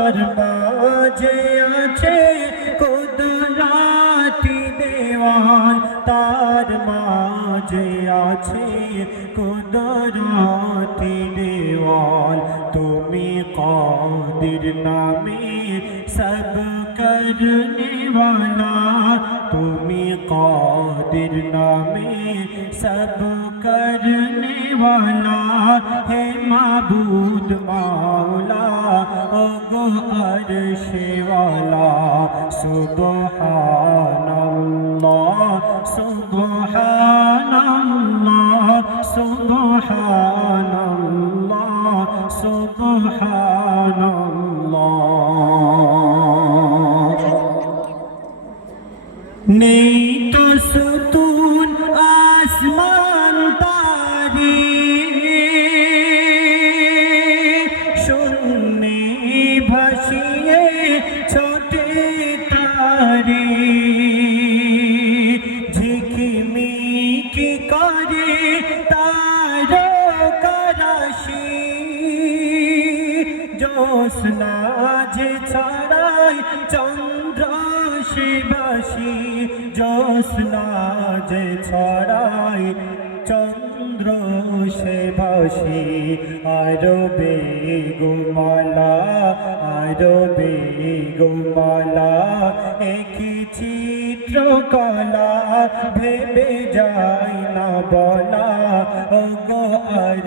তার মাঝে আছে কুদরাতি দেওয়াল তার মাঝে আছে কুদরাতি দেওয়াল তুমি কাদির নামে সব করনে قادر نامی سب کرنے والا ہے معبود مولا او گو عرش والا سبحان اللہ سبحان নেই তো সুতুন আসমান তারি শূন্যে ভাসিয়ে ছোটে তারি। ঝিকিমিকি করে তার জোসনা যে ছড়াই চন্দ্র শিবাসী জোসনা যে ছড়াই চন্দ্র শিবাসী, আরও বেগুমালা আরও বেগুমালা, একই চিত্র কলা ভেবে যায় না বলা। ও গো আর